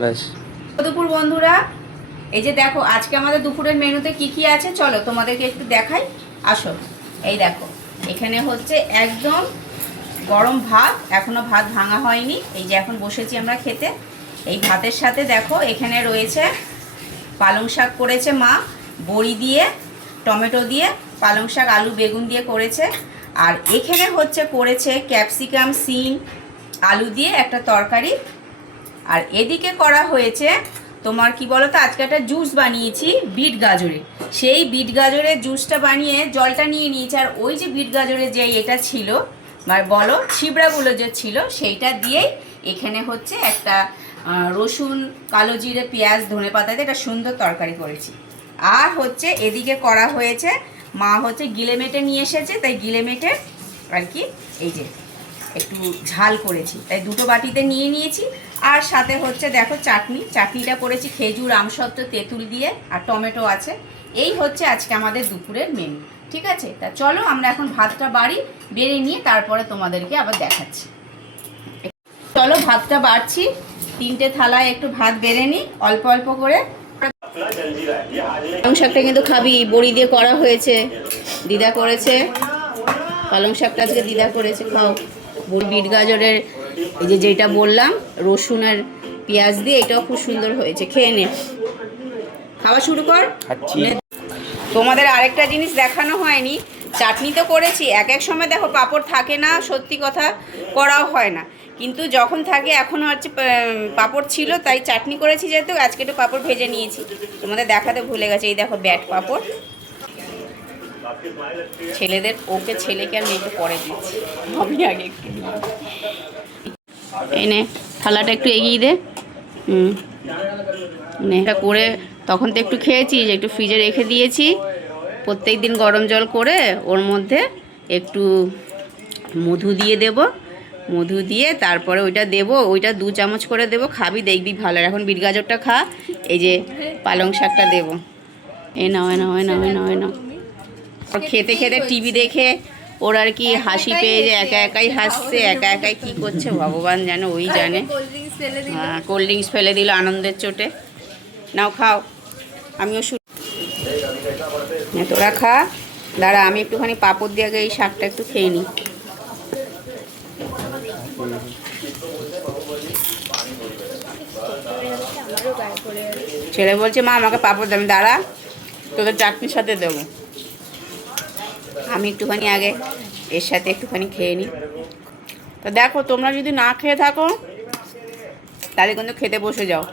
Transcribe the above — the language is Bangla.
ব্যাস। দুপুর বন্ধুরা, এই যে দেখো আজকে আমাদের দুপুরের মেনুতে কি কি আছে চলো তোমাদেরকে একটু দেখাই। আসো, এই দেখো এখানে হচ্ছে একদম গরম ভাত, এখনো ভাত ভাঙা হয়নি। এই যে এখন বসেছি আমরা খেতে। এই ভাতের সাথে দেখো এখানে রয়েছে পালং শাক করেছে মা, বড়ি দিয়ে, টমেটো দিয়ে, পালং শাক আলু বেগুন দিয়ে করেছে। আর এখানে হচ্ছে করেছে ক্যাপসিকাম সিম আলু দিয়ে একটা তরকারি। আর এদিকে করা হয়েছে তোমার কি বলো তো, আজকে একটা জুস বানিয়েছি বিট গাজরের। সেই বিট গাজরের জুসটা বানিয়ে জলটা নিয়ে নিয়েছি। আর ওই যে বিট গাজরের যে এটা ছিল বলো ছিবড়াগুলো যে ছিল সেইটা দিয়েই এখানে হচ্ছে একটা রসুন, কালো জিরে, পেঁয়াজ, ধনেপাতা দিয়ে একটা সুন্দর তরকারি করেছি। আর হচ্ছে এদিকে করা হয়েছে মা হচ্ছে গিলে মেটে নিয়ে এসেছে, তাই গিলে মেটে আর কি এই যে একটু ঝাল করেছি, তাই দুটো বাটিতে নিয়ে নিয়েছি। আর সাথে হচ্ছে দেখো চাটনিটা করেছি খেজুর, আমসত্ত্ব, তেঁতুল দিয়ে, আর টমেটো আছে। এই হচ্ছে আজকে আমাদের দুপুরের মেনু। ঠিক আছে, তা চলো আমরা এখন ভাতটা বেড়ে নিয়ে তারপরে তোমাদেরকে আবার দেখাচ্ছি। চলো ভাতটা বাড়ছি, 3টে থালায় একটু ভাত বেড়ে নিই অল্প অল্প করে। পালং শাকটা কিন্তু খাবি, বড়ি দিয়ে করা হয়েছে, দিদা করেছে পালং শাকটা আজকে দিদা করেছে, খাও। বিট গাজরের এই যে যেটা বললাম রসুনের পেঁয়াজ দিয়ে, এটাও খুব সুন্দর হয়েছে, খেয়ে নে, খাওয়া শুরু কর। তোমাদের আরেকটা জিনিস দেখানো হয়নি, চাটনি তো করেছি, এক এক সময় দেখো পাঁপড় থাকে না, সত্যি কথা করাও হয় না, কিন্তু যখন থাকে, এখন হচ্ছে পাঁপড় ছিল তাই চাটনি করেছি, যেহেতু আজকে একটু পাঁপড় ভেজে নিয়েছি, তোমাদের দেখাতে ভুলে গেছে। এই দেখো ব্যাট পাঁপড় ছেলেদের, ওকে ছেলেকে আর মেয়েকে পরে দিচ্ছি, আমি আগে একটু এনে থালাটা একটু এগিয়ে দে। এটা করে তখন তো একটু খেয়েছিস, একটু ফ্রিজে রেখে দিয়েছি, প্রত্যেক দিন গরম জল করে ওর মধ্যে একটু মধু দিয়ে দেব, মধু দিয়ে তারপরে ওইটা দেবো, ওইটা 2 চামচ করে দেবো, খাবি দেখবি ভালো। এখন বিট গাজরটা খা, এই যে পালং শাকটা দেবো, এ নাও এ নাও এ নাও এ নাও এ নাও। খেতে খেতে টিভি দেখে ওর আর কি হাসি পেয়ে, যে একা একাই হাসছে, একা একাই কী করছে ভগবান জানে, ওই জানে। হ্যাঁ, কোল্ড ড্রিঙ্কস ফেলে দিল আনন্দের চোটে। নাও খাও, আমিও তোরা খা, দাঁড়া আমি একটুখানি পাঁপড় দিয়ে আগে এই শাকটা একটু খেয়ে নিই। ছেলে বলছে মা আমাকে পাঁপড় দেবে, দাঁড়া তোদের চাটনির সাথে দেবো। আমি একটুখানি আগে এর সাথে একটুখানি খেয়ে নিই। তো দেখো তোমরা যদি না খেয়ে থাকো তাহলে কিন্তু খেতে বসে যাও।